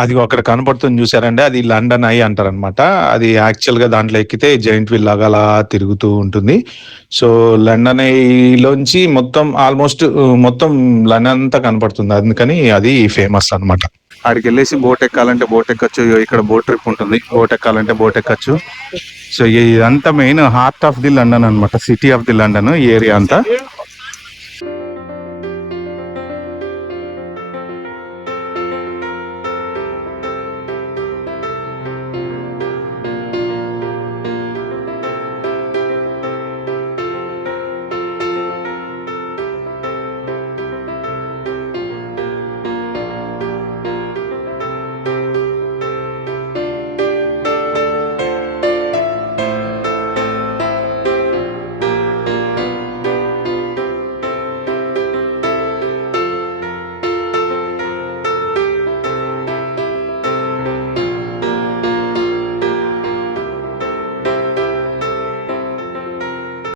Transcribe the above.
అది అక్కడ కనపడుతుంది చూసారండి, అది లండన్ ఐ అంటారనమాట. అది యాక్చువల్ గా దాంట్లో ఎక్కితే జైంట్ వీల్ లాగా అలా తిరుగుతూ ఉంటుంది. సో లండన్ ఐలోంచి మొత్తం ఆల్మోస్ట్ మొత్తం లండన్ అంతా కనపడుతుంది, అందుకని అది ఫేమస్ అన్నమాట. ఆడికి వెళ్ళేసి బోట్ ఎక్కాలంటే బోట్ ఎక్కచ్చు, ఇక్కడ బోట్ ట్రిప్ ఉంటుంది, బోట్ ఎక్కాలంటే బోట్ ఎక్కచ్చు. సో ఇదంతా main heart of the London అనమాట, సిటీ ఆఫ్ ది లండన్ ఈ ఏరియా అంతా.